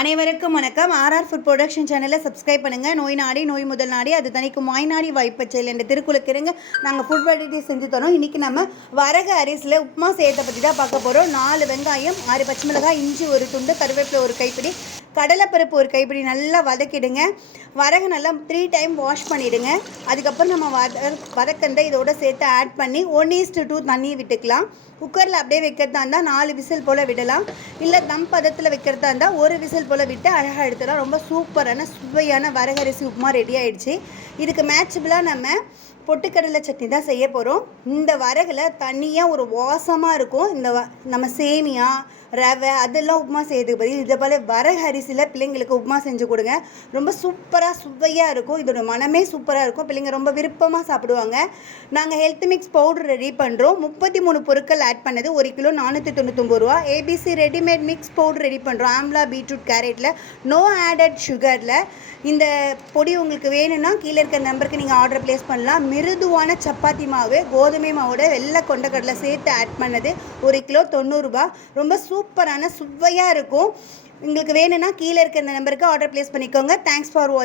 அனைவருக்கும் வணக்கம். RR food production சேனலை சப்ஸ்கிரைப் பண்ணுங்கள் நோய் நாடி நோய் முதல் நாடி அது தனிக்கும் வாய் நாடி வாய்ப்பச் செயல் என்ற திருக்குறளுக்கு இருங்க நாங்கள் ஃபுட் வெரைட்டி செஞ்சு தரோம். இன்றைக்கி நம்ம வரகு அரிசியில் உப்புமா செய்யறதை பற்றி தான் பார்க்க போகிறோம் நாலு வெங்காயம் ஆறு பச்சை மிளகாய் இஞ்சி ஒரு துண்டு கருவேப்பிலை ஒரு கைப்பிடி கடலைப்பருப்பு ஒரு கைப்பிடி நல்லா வதக்கிடுங்க. வரகு நல்லா த்ரீ டைம் வாஷ் பண்ணிவிடுங்க அதுக்கப்புறம் நம்ம வத வதக்கந்த இதோட சேர்த்து ஆட் பண்ணி ஒன் ஈஸ்ட் டூ தண்ணி விட்டுக்கலாம். குக்கரில் அப்படியே வைக்கிறதா இருந்தால் நாலு விசில் போல் விடலாம். இல்லை தம் பதத்தில் வைக்கிறதா இருந்தால் ஒரு விசில் போல் விட்டு அழகாக எடுத்துடலாம். ரொம்ப சூப்பரான சுவையான வரகரிசி உப்புமா ரெடி ஆகிடுச்சு இதுக்கு மேட்சபிளாக நம்ம பொட்டுக்கடலை சட்னி தான் செய்ய போகிறோம் இந்த வரகில் தனியாக ஒரு வாசமாக இருக்கும். இந்த வ நம்ம சேமியா ரவை அதெல்லாம் உப்புமா செய்யறதுக்கு பதில் இதை போல் வரகு அரிசியில் பிள்ளைங்களுக்கு உப்புமா செஞ்சு கொடுங்க. ரொம்ப சூப்பராக சுவையாக இருக்கும். இதோட மனமே சூப்பராக இருக்கும். பிள்ளைங்க ரொம்ப விருப்பமாக சாப்பிடுவாங்க. நாங்கள் ஹெல்த் மிக்ஸ் பவுடர் ரெடி பண்ணுறோம் முப்பத்தி மூணு பொருட்கள் ஆட் பண்ணது. ஒரு கிலோ நானூற்றி தொண்ணூத்தொம்பது ரூபா. ABC readymade mix powder ready பண்ணுறோம் ஆம்லா பீட்ரூட் கேரட்டில் நோ ஆடட் சுகரில் இந்த பொடி உங்களுக்கு வேணும்னா கீழே இருக்க நம்பருக்கு நீங்கள் ஆர்டர் ப்ளேஸ் பண்ணலாம். மிருதுவான சப்பாத்தி மாவு கோதுமை மாவோட வெள்ளை கொண்டக்கடலை சேர்த்து ஆட் பண்ணது ஒரு கிலோ தொண்ணூறுரூபா ரொம்ப சூப்பரான சுவையாக இருக்கும். உங்களுக்கு வேணும்னா கீழே இருக்க இந்த நம்பருக்கு ஆர்டர் ப்ளேஸ் பண்ணிக்கோங்க. Thanks for watch